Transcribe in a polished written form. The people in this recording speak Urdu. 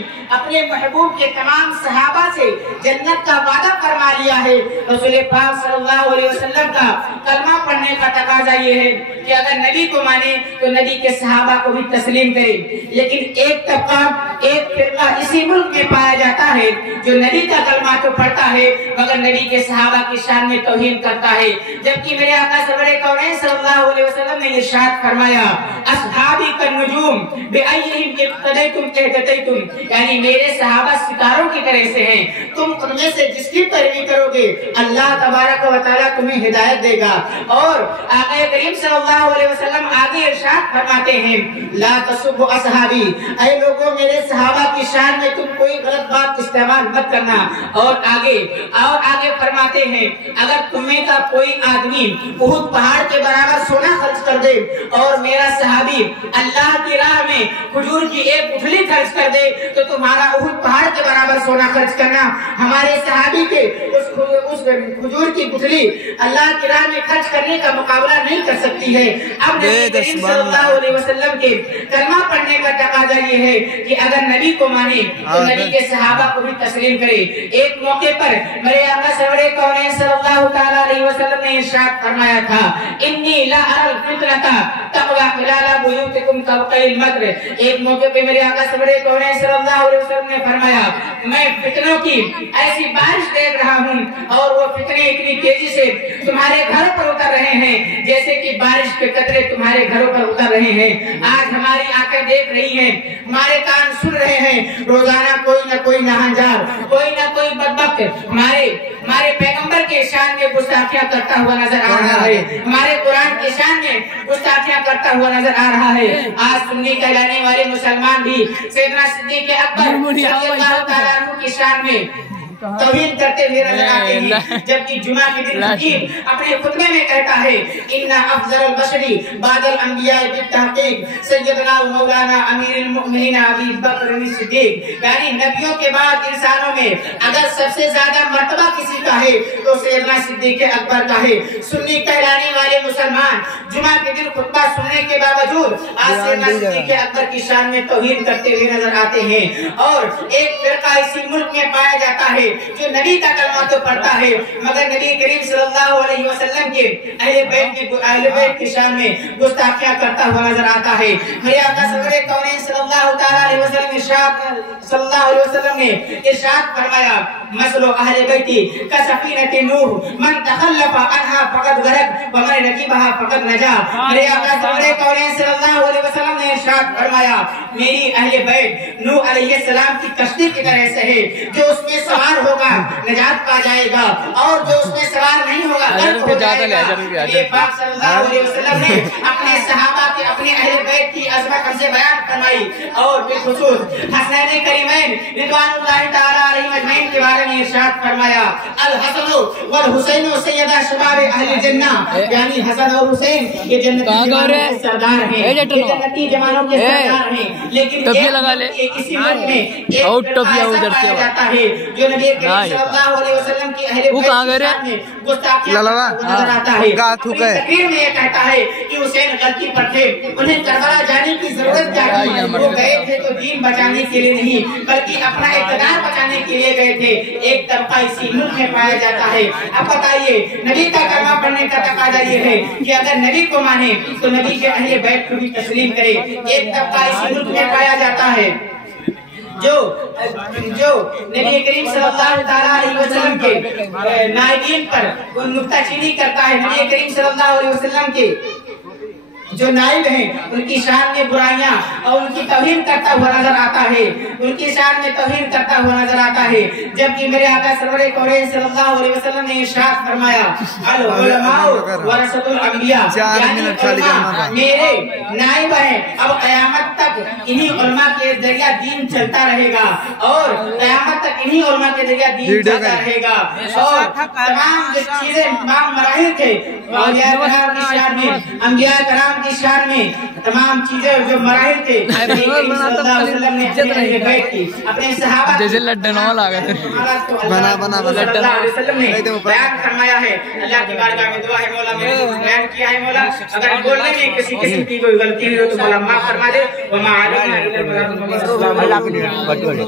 العالمین اپنے محبوب کے تمام صحابہ سے جنت کا وعدہ فرما لیا ہے۔ رسول پاک صلی اللہ علیہ وسلم کا کلمہ پڑھنے کا تقاضا یہ ہے کہ اگر نبی کو مانے تو نبی کے صحابہ کو بھی تسلیم کرے۔ لیکن ایک طبقہ، ایک فرقہ اسی ملک میں پایا جاتا ہے جو نبی کا کلمہ تو پڑھتا ہے مگر نبی کے صحابہ کی شان میں توہین کرتا ہے، جبکہ میرے آقا سرور کونین صلی اللہ علیہ وسلم نے ارشاد فرمایا اصحابی کالنجوم بأیہم اقتدیتم اہتدیتم، یعنی میرے صحابہ ستاروں کی طرح سے ہیں، تم ان میں سے جس کی پیروی کرو گے اللہ تبارک و تعالیٰ تمہیں ہدایت دے گا۔ اور آقا کریم صلی اللہ علیہ وسلم آگے ارشاد فرماتے ہیں لا تسبوا اصحابی، اے لوگوں میرے صحابہ کی شان میں تم کوئی غلط بات استعمال مت کرنا۔ اور آگے فرماتے ہیں اگر تمہیں کا کوئی آدمی احد پہاڑ کے برابر سونا خرچ کر دے اور میرا صحابی اللہ کی راہ میں کھجور کی ایک گٹھلی خرچ کر دے تو تمہارا احد پہاڑ کے برابر سونا خرچ کرنا ہمارے صحابی کے اس کھجور کی گٹھلی اللہ کی راہ میں خرچ کرنے کا مقابلہ نہیں کر سکتی ہے۔ اب نبی کریم صلی اللہ علیہ وسلم کے کلمہ پڑھنے کا تقاضا یہ ہے کہ اگر نبی کو مانے تو نبی کے صحابہ کو بھی تسلیم کرے۔ ایک موقع پر میرے آقا سرور کونین صلی اللہ تعالی علیہ وسلم نے ارشاد فرمایا تھا انی لا اری الفتنۃ تقوی خلال بیوتکم کوقع المطر۔ ایک موقع پہ میرے آقا سرور کونین صلی اللہ علیہ وسلم نے فرمایا میں فتنوں کی ایسی بارش دیکھ رہا ہوں اور وہ فتنے اتنی تیزی سے تمہارے گھروں پر اتر رہے ہیں جیسے کہ بارش کے قطرے تمہارے گھروں پر اتر رہے ہیں۔ آج ہماری آنکھیں دیکھ رہی ہیں، ہمارے کان سن رہے ہیں، روزانہ کوئی نہ کوئی ناہنجار، کوئی نہ کوئی بدبخت ہمارے پیغمبر کے شان میں گستاخیاں کرتا ہوا نظر آ رہا ہے، ہمارے قرآن کے شان میں گستاخیاں کرتا ہوا نظر آ رہا ہے۔ آج سنی کہلانے والے مسلمان بھی سیدنا صدیق اکبر رضی اللہ تعالیٰ عنہ کی شان میں توہین کرتے ہوئے نظر آتے ہیں، جبکہ جمعہ کے دن خطیب اپنے خطبے میں کہتا ہے ان افضل البشری بعد الانبیاء بالتحقیق سیدنا و مولانا امیر المؤمنین ابی بکر صدیق، یعنی نبیوں کے بعد انسانوں میں اگر سب سے زیادہ مرتبہ کسی کا ہے تو سیدنا صدیق اکبر کا ہے۔ سنی کہلانے والے مسلمان جمعہ کے دن خطبہ سننے کے باوجود آج سیدنا صدیق اکبر کی شان میں توہین کرتے ہوئے نظر آتے ہیں۔ اور ایک فرقہ اسی ملک میں پایا جاتا ہے جو نبی کا کلمہ تو پڑھتا ہے مگر نبی کریم صلی اللہ علیہ وسلم کے اہل بیت کی شان میں گستاخیاں کرتا ہوا نظر آتا ہے۔ میرے آقا سرور کونین صلی اللہ تعالی علیہ وسلم نے ارشاد فرمایا مثل اہل بیتی کسفینۃ نوح من تخلف عنها فقد غرق ومن رکبها فقد نجا۔ میرے آقا سرور کونین صلی اللہ علیہ وسلم نے ارشاد فرمایا میری اہل بیت نوح علیہ السلام کی کشتی کی طرح سے ہے، جو اس میں سوار ہوگا نجات پا جائے گا اور جو اس میں سوار نہیں ہوگا غرق ہو جائے گا۔ یہ پاک صلی اللہ علیہ وسلم نے اپنے صحابہ کے اپنے اہل بیت کی عظمت ہم سے بیان فرمائی اور بالخصوص حسنین کریمین رضوان اللہ تعالی علیہم اجمعین کے بارے میں ارشاد فرمایا الحسن والحسین سیدہ شباب اہل جنہ، یعنی حسن اور حسین یہ جنتی جوانوں کے سردار ہیں، یہ جنتی جوانوں کے سردار ہیں۔ لیکن اسی ملک میں ایک پایا جاتا ہے جو نبی کریم صلی اللہ علیہ وسلم کی اہل بیت کی شان میں گستاخیاں نظر آتا ہے۔ اپنی تقریر میں یہ کہتا ہے کہ حسین غلطی پر تھے، انہیں کربلا جانے کی ضرورت کیا تھی، وہ گئے تھے تو دین بچانے کے لیے نہیں بلکہ اپنا اقتدار بچانے کے لیے گئے تھے۔ ایک طبقہ اسی ملک میں پایا جاتا ہے۔ اب بتائیے نبی کا کلمہ پڑھنے کا تقاضا یہ ہے کہ اگر نبی کو مانے تو نبی کے اہل بیت کو بھی تسلیم کرے۔ ایک طبقہ اسی ملک میں پایا جاتا ہے جو نبی کریم صلی اللہ تعالیٰ علیہ وسلم کے نائبین پر نکتہ چینی کرتا ہے، نبی کریم صلی اللہ علیہ وسلم کے جو نائب ہیں ان کی شان میں برائیاں اور ان کی توہین کرتا ہوا نظر آتا ہے، ان کی شان میں توہین کرتا ہوا نظر آتا ہے، جبکہ میرے آقا سرور کونین صلی اللہ علیہ وسلم نے ارشاد فرمایا العلماء ورثۃ الانبیاء، یعنی علماء میرے نائب ہیں، اب قیامت تک انہی علماء کے ذریعہ دین چلتا رہے گا اور قیامت تک انہی علماء کے ذریعہ دین چلتا رہے گا۔ اور تمام جو چیزیں تمام مراحل تھے اولیاء کرام کی شان میں، انبیاء کرام کی شان میں تمام چیزیں جو مراحل تھے نبی کریم صلی اللہ علیہ وسلم نے اپنے بیت کی اپنے صحابہ جیسے لڈنوال آ گئے تھے بنا صلی اللہ علیہ وسلم نے بیان فرمایا ہے۔ اللہ کی بارگاہ میں دعا ہے مولا میرے کو بیان کیا ہے مولا، اگر بولنے میں کسی قسم کی کوئی غلطی ہو تو مولا معاف فرما دے۔ وما علینا الا البلاغ المبین۔